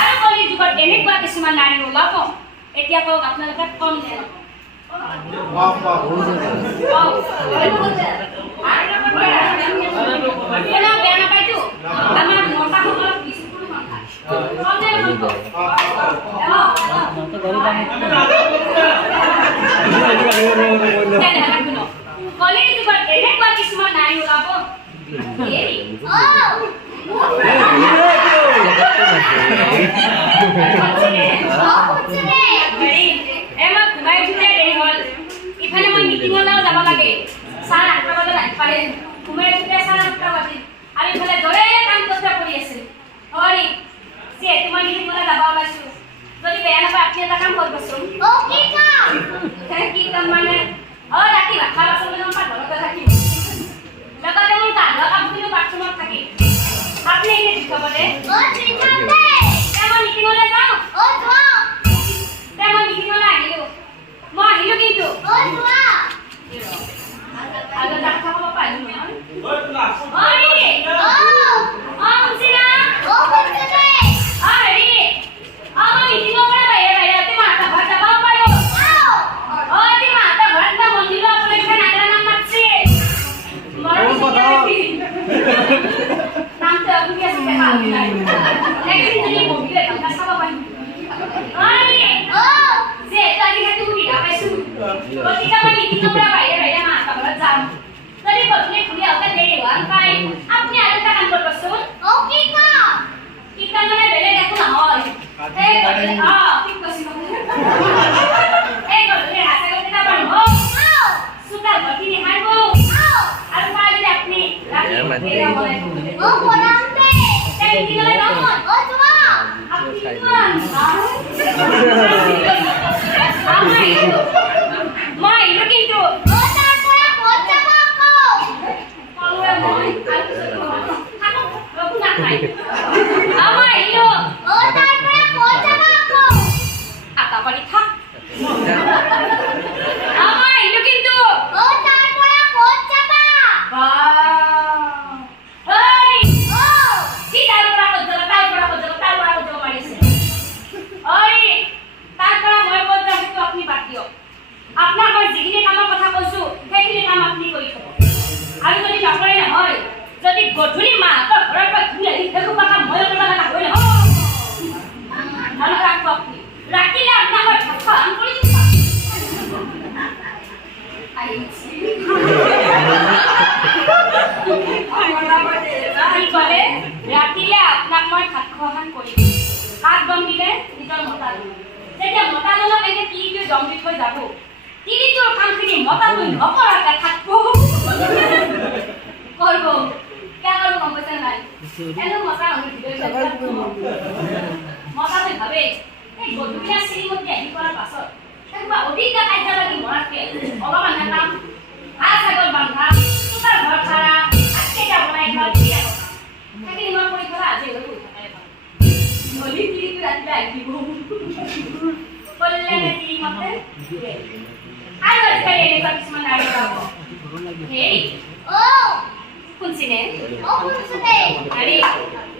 আৰু কলি যুগত এনেকুৱা কিছুমান নাৰী ওলাব এতিয়া কওক আপোনালোকে কম নে বেয়া নাপাইতো আমাৰ মতাসকলক কলিৰ যুগত এনেকুৱা কিছুমান নাৰী ওলাব ইফালে মই মিটিঙলৈও যাব লাগে 8:30 বজাত আহি পালে ঘুমাই উঠোতে 8:30 বাজিল আৰু ইফালে দৰে কাম কষ্ট কৰি আছিল হৰি যিহেতু মই মিটিঙলৈ যাব ওলাইছো যদি বেয়া নাপায় আপুনি এটা কাম কৰিবচোন কি কাম মানে ৰাতি ভাত খোৱাৰ পাছত মই পাকঘৰতে থাকিম লগতে মোৰ গা ধোৱা কাপোৰখিনিও বাথৰুমত থাকিম আপুনি এইখিনি দি থ'ব দে মই মিটিঙলৈ যাওঁ মই মিটিঙলৈ আহিলোঁ মই আহিলোঁ কিন্তু আৰু তাক খাব পাৰিম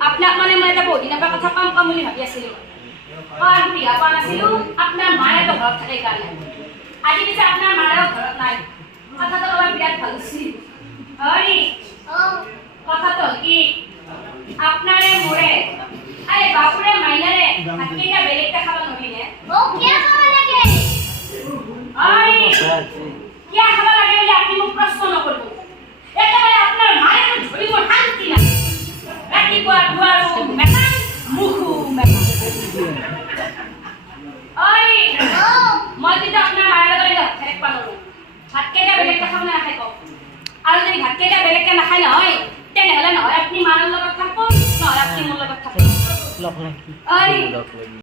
আপোনাক মানে মই এটা বহুত দিনৰ পৰা কথা পাম বুলি ভাবি আছিলো বিয়া পোৱা নাছিলো আপোনাৰ মায়ে তো ঘৰত থাকে কাৰণে আজি পিছে আপোনাৰ মায়েও ঘৰত নাই কথাটো অলপ বিৰাট ভাল হৈছে হৰি কথাটো কি আপনাৰে মোৰে আই বাপুৰে মাইনাৰে ভাতকেইটা বেলেগকে খাব নোৱাৰিনে কিয় খাব লাগে কিয় খাব লাগে বুলি আপুনি মোক প্ৰশ্ন নকৰিব একেবাৰে আপোনাৰ মায়েও ধৰিব শান্তি নাই ৰাতিপুৱা দুৱাৰো মেটাং মুখু মেটাং মই কিন্তু আপোনাৰ মায়েৰ লগত ভাত পালো ভাতকেইটা বেলেগকে খাব নাখায় কওক আৰু যদি ভাতকেইটা বেলেগকে নাখায় নহয় তেনেহ'লে নহয় আপুনি মাৰ লগত খাব নহয় আপুনি মোৰ লগত খাব লগ লাগি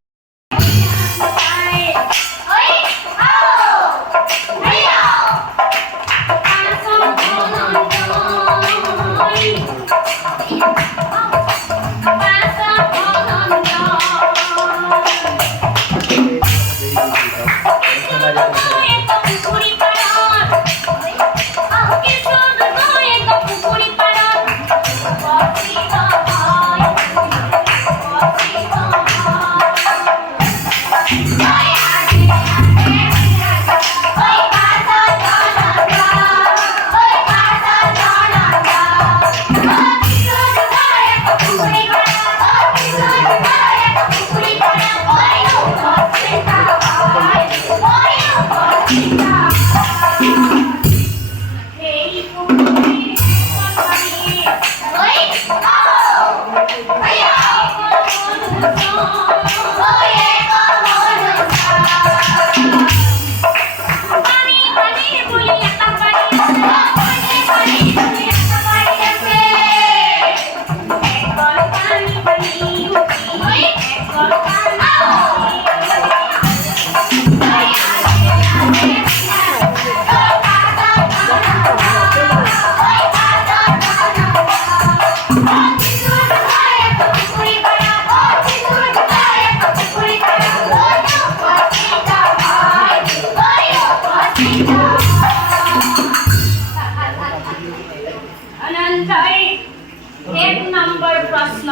এক নম্বৰ প্ৰশ্ন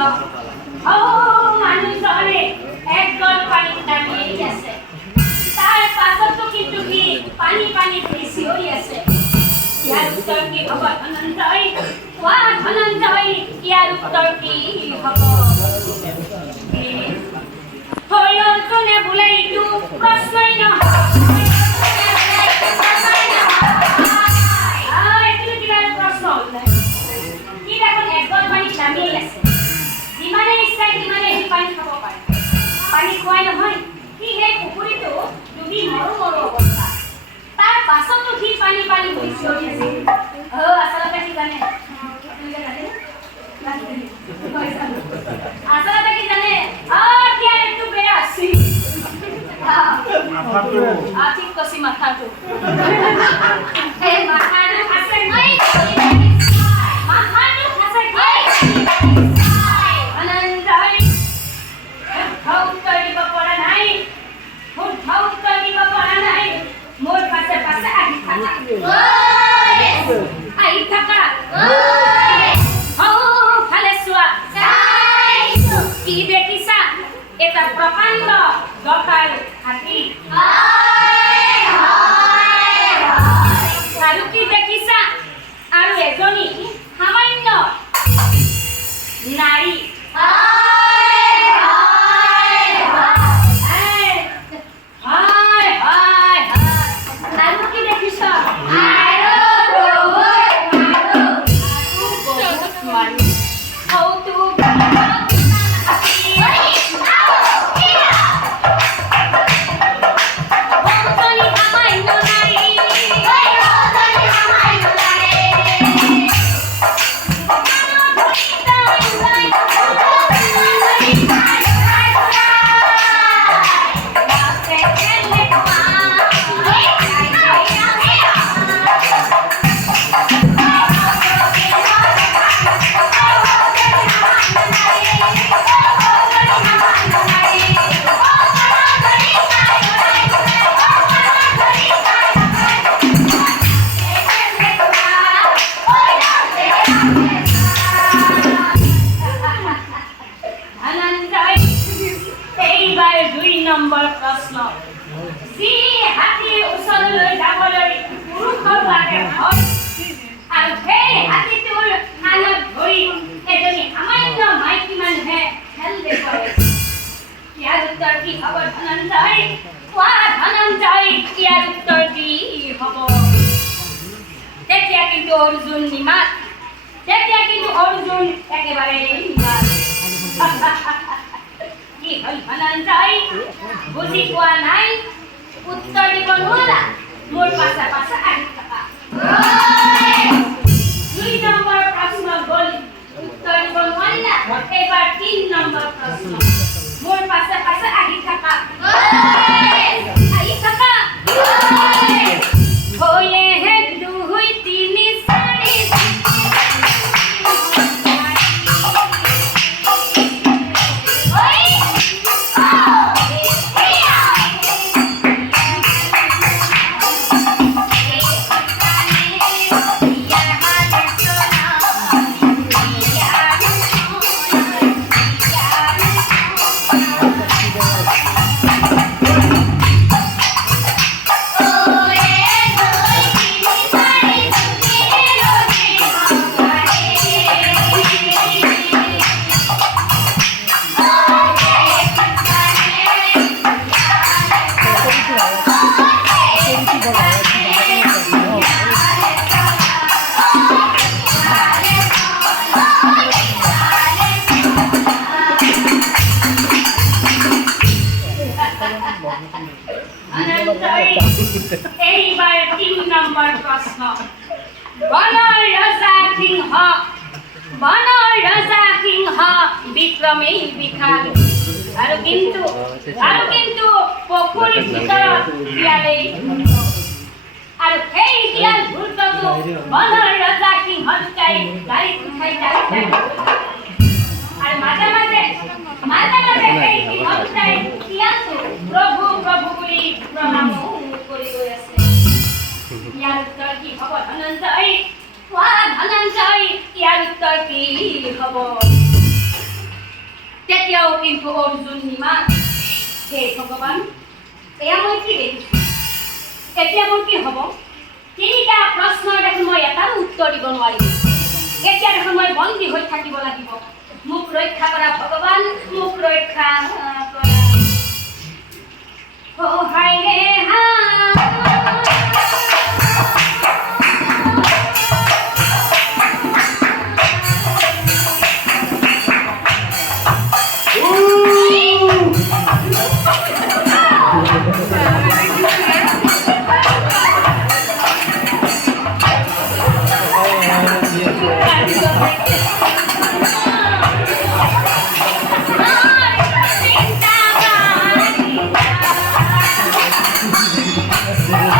মানুহজনে এক গল পানীত নামিয়েই আছে তাৰ পাছতো কিন্তু সি পানী পানী ভেঁচি হৈ আছে ইয়াৰ উত্তৰ কি হ'ব ধনঞ্জয় কোৱা ধনঞ্জয় ইয়াৰ উত্তৰ কি হ'ব হয় অৰ্জুনে বোলে এইটো প্ৰশ্নই নহয় পানী খোৱাই নহয় সি সেই পুখুৰীটো ডুবি মৰো মৰো অৱস্থা তাৰ পাছতো সি পানী পানী ভেঁচি হৈ আছে আচলতে কি জানে আচলতে কি জানে এইটো বেয়া আছিল ঠিক কৈছি মাথাটো এই মাথাটো আছে নাই মাথাটো আছে নাই মোৰ পাছে পাছে আহি থাকা ভালে চোৱা কি দেখিছা এটা প্ৰকাণ্ড দঁতাল হাতী আৰু কি দেখিছা আৰু এজনী সামান্য নাৰী নম্বৰ প্ৰশ্ন যি হাতীৰ ওচৰলৈ যাবলৈ পুৰুষৰ লাগে হয় আৰু সেই হাতীটোৰ কাণত ধৰি এজনী সামান্য মাইকী মানুহে খেল দেখুৱাই ইয়াৰ উত্তৰ কি হ'ব ধনঞ্জয় কোৱা ধনঞ্জয় ইয়াৰ উত্তৰ কি হ'ব তেতিয়া কিন্তু অৰ্জুন নিমাত তেতিয়া কিন্তু অৰ্জুন একেবাৰে নিমাত কি হল ধনঞ্জয় বুজি পোৱা নাই উত্তৰ দিব নোৱাৰা মোৰ পাছে পাছে আহি থাকা দুই নম্বৰ প্ৰশ্ন গ'ল উত্তৰ দিব নোৱাৰিলা এবাৰ 3 নম্বৰ প্ৰশ্ন মোৰ পাছে পাছে আহি থাকা আহি থাকা হয়ে হে 2 3 এইবাৰ 3 নম্বৰ প্ৰশ্ন বনৰ ৰজা সিংহ বিক্ৰমেই বিশাল আৰু কিন্তু পুখুৰীৰ ভিতৰত শিয়ালেই আৰু সেই শিয়াল ভূতটো বনৰ ৰজা সিংহ দুটাই গাড়ীত উঠাই আৰু মাজে মাজে সেই সিংহ দুটাই শিয়ালটো প্ৰভু প্ৰভু বুলি প্ৰণাম কৰি গৈ আছে ইয়াৰ উত্তৰ কি হ'ব ধনঞ্জয় কোৱা ধনঞ্জয় ইয়াৰ উত্তৰ কি হ'ব তেতিয়াও কিন্তু অৰ্জুন নিমাত হে ভগৱান এয়া মই কি দেখিছোঁ এতিয়া মোৰ কি হ'ব তিনিটা প্ৰশ্নৰ দেখোন মই এটাও উত্তৰ দিব নোৱাৰিম এতিয়া দেখোন মই বন্দী হৈ থাকিব লাগিব মোক ৰক্ষা কৰা ভগৱান মোক ৰক্ষা কৰা ও হায় ৰে হা Bye.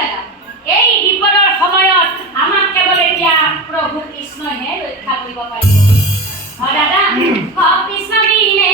দাদা এই বিপদৰ সময়ত আমাক কেৱল এতিয়া প্ৰভু কৃষ্ণহে ৰক্ষা কৰিব পাৰিব হয় দাদা কৃষ্ণ বিনে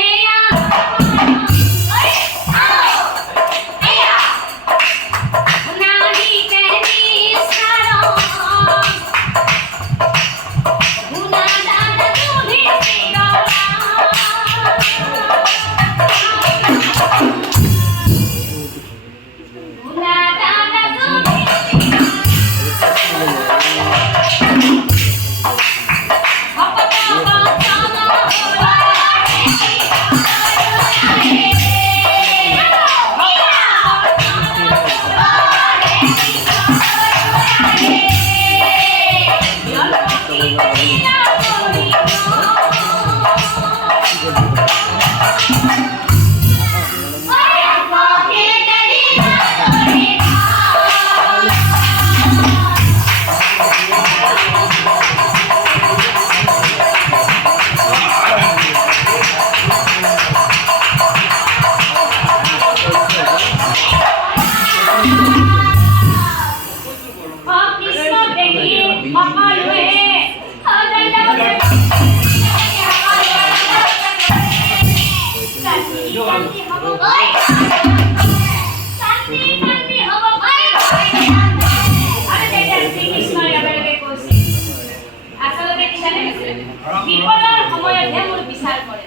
বিপদৰ সময়তহে মোৰ বিচাৰ কৰে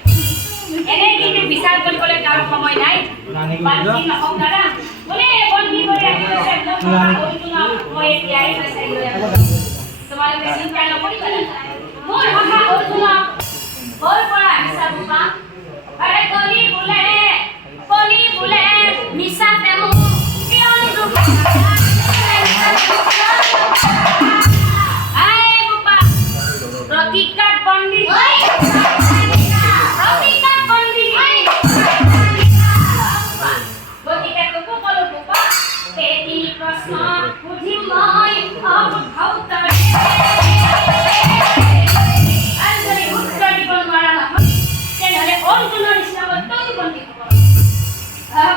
এনে কিন্তু বিচাৰ কৰিবলৈ কাৰো সময় নাই বাকি নহওক দাদা কোনে বন্ধি কৰি ৰাখিছে মই এতিয়াই বিচাৰি লৈ আহোঁ তোমালোকে চিন্তা নকৰিবা মোৰ ভাষা অৰ্জুন বৰ পৰা হিচাপ পা আৰে কলি বোলে মিছা প্ৰেম কিয়নো দুখ Rotikat Bondi. Rotikat Bondi. Rotikat kuku kalau buka, peti prasna budhimai abu khautar. Anjali uttar di Bonmara lah. Jangan ada orang tuh nulis nama tuh Bondi.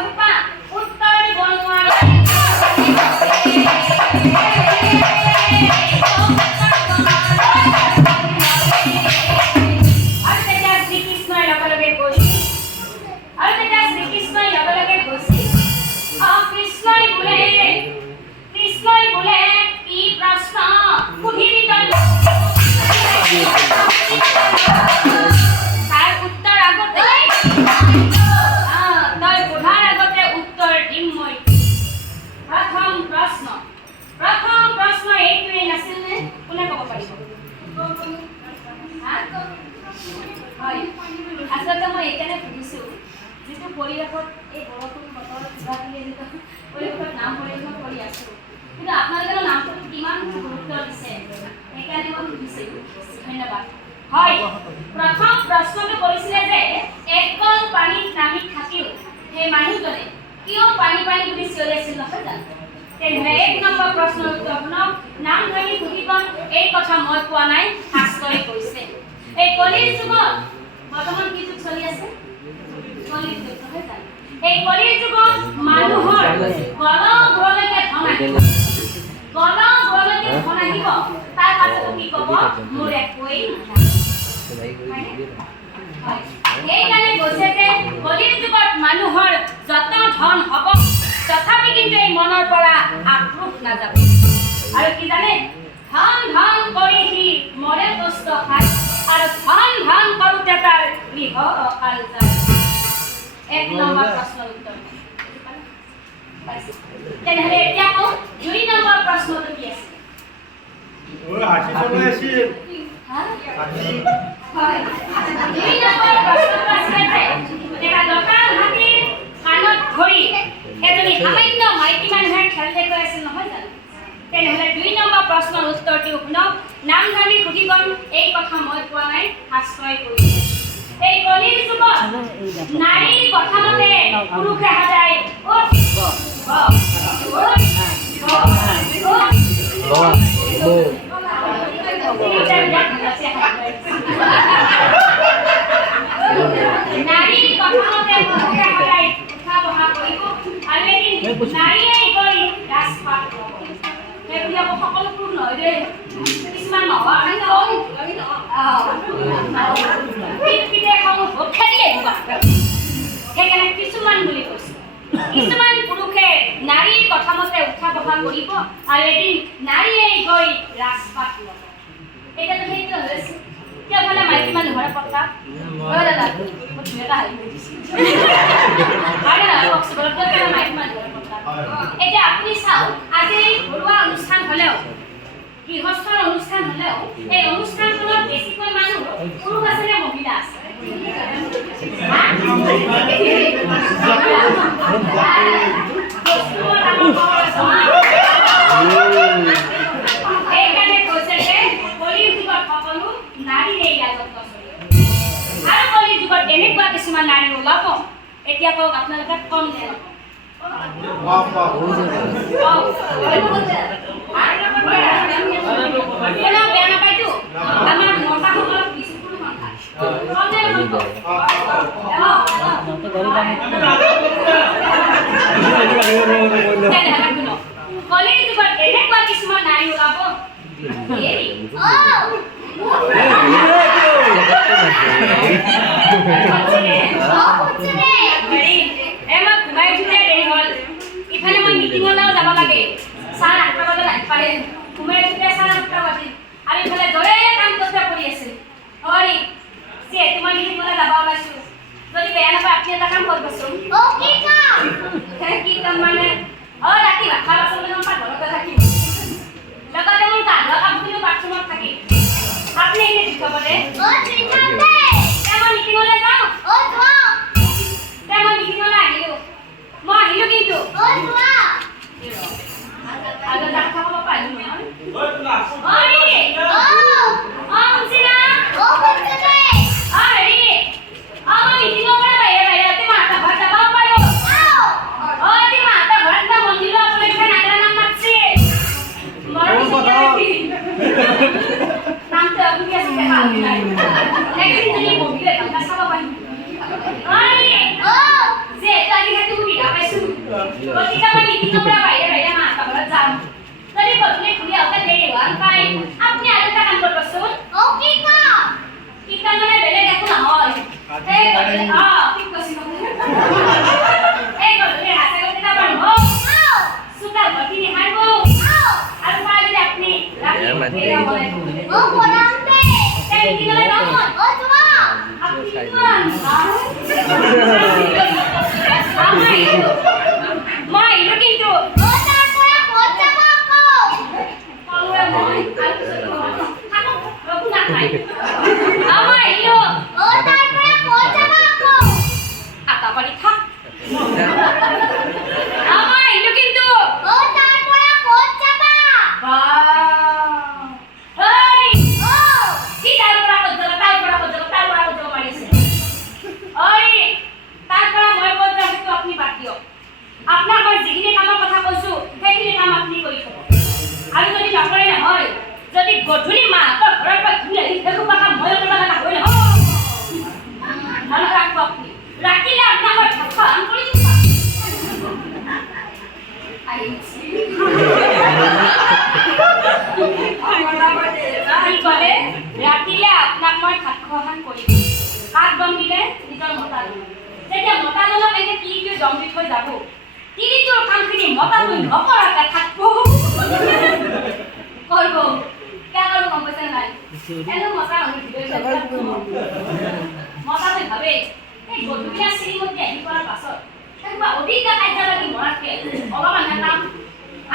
Buka uttar di Bonmara. আচলতে মই এইকাৰণে সুধিছোঁ যিটো পৰিৱেশত এই বৰষুণ বতৰ কিবা কিবি এনেকুৱা পৰিৱেশত নাম পৰিৱেশন কৰি আছোঁ কিন্তু আপোনালোকৰ নামটো কিমান গুৰুত্ব দিছে সেইকাৰণে মই সুধিছিলোঁ ধন্যবাদ হয় প্ৰথম প্ৰশ্নটো কৰিছিলে যে একল পানীত নামি থাকিও সেই মানুহজনে কিয় পানী বুলি চিঞৰি আছিল নহয় জানো তেনেহ'লে 1 নম্বৰ প্ৰশ্নৰ উত্তৰ শুনক নাম ধৰি সুধিবন এই কথা মই কোৱা নাই শাস্ত্ৰই কৈছে এই কলিৰ যুগত বৰ্তমান কি যুগ চলি আছে কলিৰ যুগ নহয় জানো এই কলিৰ যুগত মানুহৰ গলঘৰলৈকে ধন আহিব তাৰ পাছত কি ক'ব মোৰ একোৱেই এইকাৰণে কৈছে যে কলিৰ যুগত মানুহৰ যত ধন হ'ব তথাপি কিন্তু এই মনৰ পৰা আক্ৰোশ নাযাব আৰু কি জানে ধন কৰি সি মৰে কষ্ট খায় আৰু ধন কৰোঁতে তাৰ গৃহ অকাল যায় 1 নম্বৰ প্ৰশ্নৰ উত্তৰ তেনেহ'লে এতিয়া কওঁ 2 নম্বৰ প্ৰশ্নটো কি আছে হাঁচি চলাই আছিল হয় 2 নম্বৰ প্ৰশ্নটো আছে যে এটা দঁতাল হাতীৰ কাণত ধৰি এজনী সামান্য মাইকী মানুহে খেল দেখুৱাই আছিল নহয় জানো তেনেহ'লে 2 নম্বৰ প্ৰশ্নৰ উত্তৰটো শুনক নাম ধৰি সুধিবন এই কথা মই কোৱা নাই শাস্ত্ৰই কৈছে এই কলিৰ যুগত নাৰীৰ কথা মতে পুৰুষে সদায় নাৰীৰ কথা মতে পুৰুষে সদায় উঠা বহা কৰিব আৰু এদিন নাৰীয়ে গৈ ৰাজপাট ল'ব হয় দেই কিছুমান নহোৱা আমি পিঠে খাওঁ ভোট খেলি আহিব সেইকাৰণে কিছুমান বুলি কৈছোঁ কিছুমান পুৰুষে নাৰীৰ কথা মতে উঠা বহা কৰিব আৰু এদিন নাৰীয়ে গৈ ৰাজপাট ল'ব এতিয়াতো সেইটো হৈছে কিয় বোলে মাইকী মানুহৰে পতা হয় দাদা ধুনীয়াকৈ হাঁহি হয় দাদা কওকচোন বাৰু কিয় বোলে মাইকী মানুহৰে পতা এতিয়া আপুনি চাওক আজি ঘৰুৱা অনুষ্ঠান হ'লেও গৃহস্থৰ অনুষ্ঠান হ'লেও এই অনুষ্ঠানখনত বেছিকৈ মানুহ পুৰুষ আছে নে মহিলা আছে সেইকাৰণে কৈছে যে কলিৰ যুগত সকলো নাৰীৰে ৰাজত্ব চলিব আৰু কলিৰ যুগত এনেকুৱা কিছুমান নাৰী ওলাব এতিয়া কওক আপোনালোকে কম নে বেয়া নাপায়তো আমাৰ মতাসকলক কিছু কলিৰ যুগত এনেকুৱা কিছুমান নাৰী ওলাব ইফালে মই মিটিঙলৈও যাব লাগে 8:30 বজাত আহি পালে ঘুমাই উঠোতে 8:30 বাজিল আৰু ইফালে দৰে কাম কষ্ট কৰি আছিল হৰি যিহেতু মই মিটিঙলৈ যাব ওলাইছোঁ যদি বেয়া নাপায় আপুনি এটা কাম কৰিবচোন কি কাম মানে ৰাতি ভাত খাব আচলতে মই পাকঘৰতে থাকিম লগতে মোৰ গা ধোৱা কাপোৰখিনিও বাথৰুমত থাকিম আপুনি এনে দি থ'ব দে মই মিটিঙলৈ যাওঁ মই মিটিঙলৈ আহিলোঁ মই আহিলোঁ কিন্তু আগত ভাত খাব পাৰিলোঁ গধূলি মাহঁতৰ ঘৰৰ পৰা ঘূৰি আহি সেইবোৰ কথা মই কৰিব লগা হয় নহয় মনত ৰাখব আপুনি ৰাখিলে আপোনাক মই ভাত খাম কৰি দিম ৰাতিলে আপোনাক মই ভাত খোৱাখন কৰি দিম ভাত দম দিলে নিজৰ মতাজনক যেতিয়া মতাজনক এনে তিৰিটো দম দি থৈ যাব তিৰিটোৰ কামখিনি মতাজন নকৰাকে থাকিব কৰিব क्या करूँ हम पैसे नहीं ऐसे मसा हम मसा तो भावे एक गोटुकिया सिरी मत जाहि करार पाছত একবা অধিক কাৰ্য লাগি মৰাতকে অলপমান নাম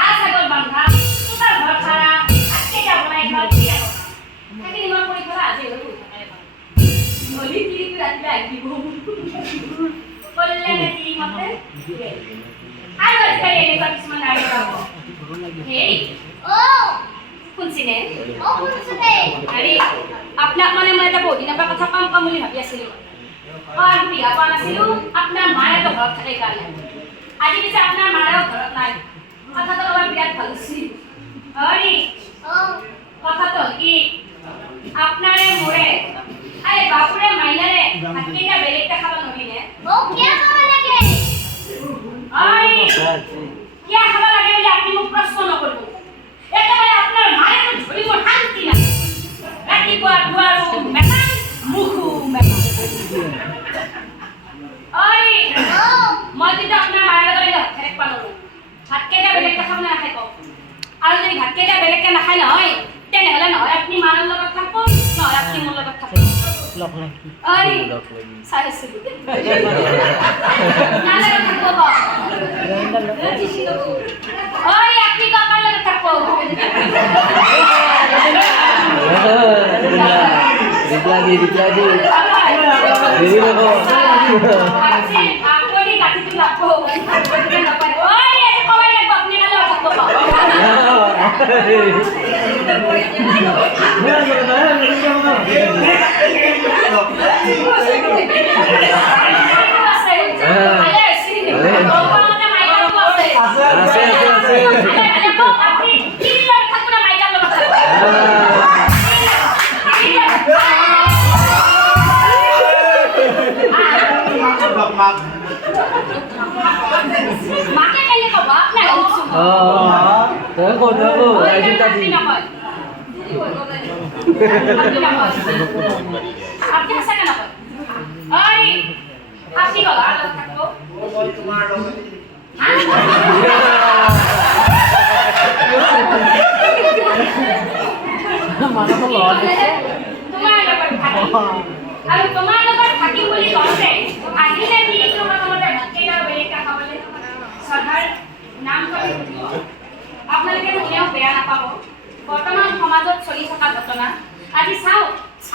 আছাগল বান্ধা তোৰ ঘৰ খাৰা আজকে যা বনাই খাও দিয়া থাকি নিমা কৰি খৰা আজি হৈ থাকে নলি তিৰি ৰাতি আহিব কল্লে নে তিৰি মতে আৰু আছে এনেকুৱা কিছুমান নাৰী পাব হেই ও শুনছিনে শুনছিনে আৰে আপোনাক মানে মই এটা বহুত দিনৰ পৰা কথা কম বুলি ভাবি আছিলোঁ আৰু বিয়া পোৱা নাছিলোঁ আপোনাৰ মায়ে তো ঘৰত থাকে কাৰণে আজি পিছে আপোনাৰ মায়েও ঘৰত নাই কথাটো অলপ বিৰাট ভাল হৈছে হৰি কথাটো কি আপনাৰে মোৰে আৰে বাপুৰে মাইনাৰে ভাতকেইটা বেলেগটা খাব নবিনে কিয় খাব লাগে হৰি কিয় খাব লাগে বুলি আপুনি মোক প্ৰশ্ন নকৰিব একেবাৰে আপোনাৰ মায়ে বেলেগকে নাখায় নহয় তেনেহ'লে নহয় আপুনি মাৰৰ লগত থাকিব নহয় আপুনি মোৰ লগত থাকিব অৰি চাই আছো নালাগে থাকিব অৰি আপনি কাকাৰ লগত থাকিব আপুনি গাঠিটো লাগব অৰি এনে কবাই লাগব আপনি কালে মাকে কেনে কব আপনার আপনি হাসা কেন আরে হাসি গলা থাকবো তোমার আর তোমার লগত থাকি বলি কওঁতে আহিলে কি তোমার কেইটা বেলেগটা খাবলে সভাৰ নাম কৰি আপোনালোকে কোনেও বেয়া নাপাব বৰ্তমান সমাজত চলি থকা ঘটনা আজি চাও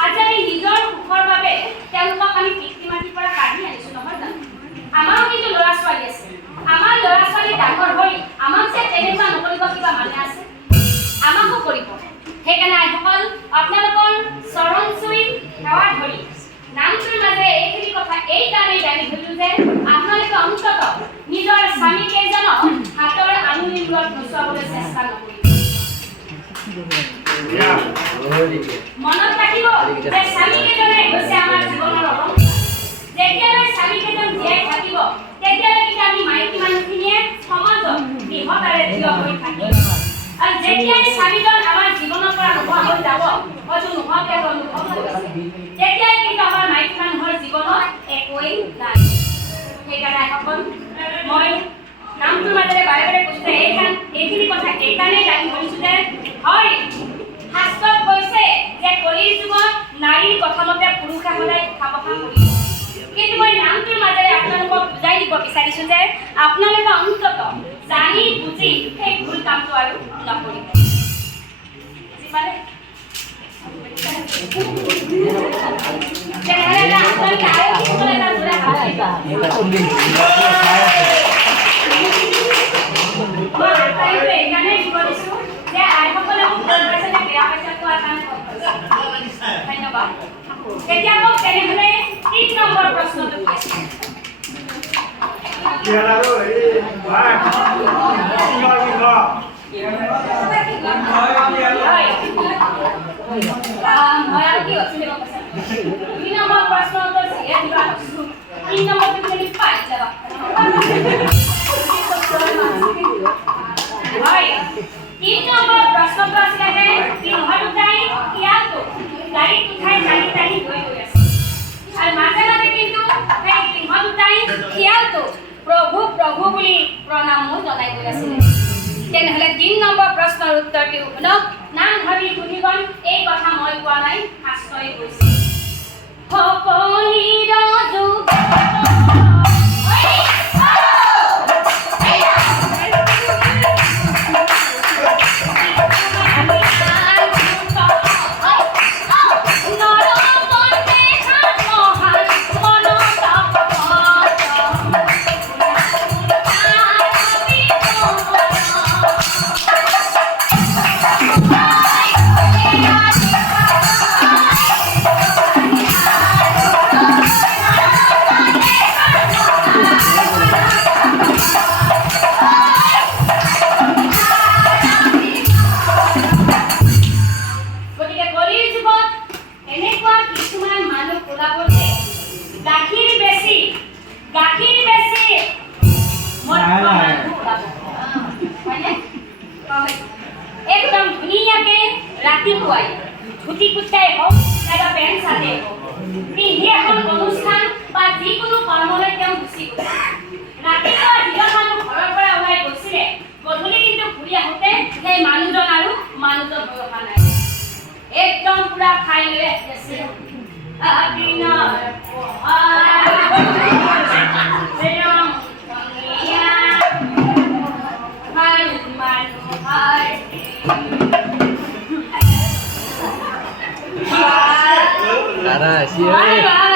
আজি আমি নিজৰ সুখৰ বাবে তেওঁলোকক আমি পিতৃ মাতৃৰ পৰা কাঢ়ি আনিছো নহয় জানো আমাৰো কিন্তু ল'ৰা ছোৱালী আছে আমাৰ ল'ৰা ছোৱালী ডাঙৰ হৈ আমাক যে তেনেকুৱা নকৰিব কিবা মানে আছে আমাকো কৰিব সেইকাৰণে আইসকল আপোনালোকৰ চৰণ চুই সেৱা ধৰি নামটোৰ মাজে এইখিনি কথা এই কাৰণেই দাঙি ধৰিলো যে আপোনালোকে অন্তত নিজৰ স্বামী কেইজনক হাতৰ আঙুলিবোৰত নচুৱাবলৈ চেষ্টা নকৰিব মনত ৰাখিব যে স্বামী কেইজনে হৈছে আমাৰ জীৱনৰ অলংকাৰ যেতিয়ালৈ স্বামী কেইজন জীয়াই থাকিব তেতিয়ালৈকে আমি মাইকী মানুহখিনিয়ে সমাজত দৃঢ়তাৰে থিয় হৈ থাকিম আৰু যেতিয়াই স্বামীজন আমাৰ জীৱনৰ পৰা নোহোৱা হৈ যাব হয়তো নোহোৱাকৈ অনুভৱ কৰিছে তেতিয়াই কিন্তু আমাৰ মাইকী মানুহৰ জীৱনত একোৱেই নাই সেইকাৰণে আইসকল মই নামটোৰ মাজেৰে বাৰে বাৰে কৈছো এইখিনি কথা এইকাৰণেই দাঙি ধৰিছো যে হয় শাস্ত্ৰত কৈছে যে কলিৰ যুগত নাৰীৰ কথামতে পুৰুষে সদায় উঠা বহা কৰিব কিন্তু মই নামটোৰ মাজেৰে আপোনালোকক বুজাই দিব বিচাৰিছো যে আপোনালোকে অন্তত জানি বুজি সেই ভুল কামটো আৰু নকৰিব যিমানে তেনেহ'লে আপোনালোকে আৰু কিছুমান এটা জোৰা হাত মই আটাইটো এইকাৰণেই দিব দিছোঁ যে আইসকলে মোক ভাল পাইছে নে বেয়া পাইছে কোৱাৰ কাৰণে ধন্যবাদ এতিয়া মোক তেনেহ'লে 3 নম্বৰ প্ৰশ্নটো মই আৰু কি হৈছিলে গম পাইছা 2 নম্বৰ প্ৰশ্ন উত্তৰ যিয়ে দিবা কৈছোঁ 3 নম্বৰটো তুমি পাই যাবা হয় 3 নম্বৰ প্ৰশ্নটো আছিলে যে সিংহ দুটাই ইয়াতো গাড়ীত উঠাই টানি টানি গৈ আছে আৰু মাজে মাজে কিন্তু সেই সিংহ দুটাই ইয়াতো প্ৰভু প্ৰভু বুলি প্ৰণামো জনাই গৈ আছিলে তেনেহ'লে 3 নম্বৰ প্ৰশ্নৰ উত্তৰটো শুনক নাম ধৰি সুধিবন এই কথা মই কোৱা নাই শাস্ত্ৰই কৈছে সকলিৰ যুগ एकदम धुनीयाके रातिपुৱাই ধুতি কুৰ্তাই হওক নাইবা পেণ্ট চাৰ্টেই হওক পিন্ধি এখন অনুষ্ঠান বা যিকোনো কৰ্মলৈ তেওঁ গুচি গৈছে ৰাতিপুৱা যিজন মানুহ ঘৰৰ পৰা ওলাই গৈছিলে গধূলি কিন্তু ঘূৰি আহোঁতে সেই মানুহজন আৰু পুৰা খাই লৈ আছে আদিনৰ Ara, siya.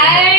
Hey!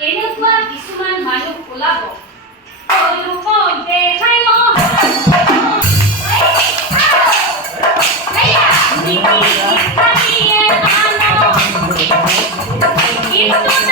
এনেকুৱা কিছুমান মানুহ ওলাব তেওঁলোকক দেখাই কিন্তু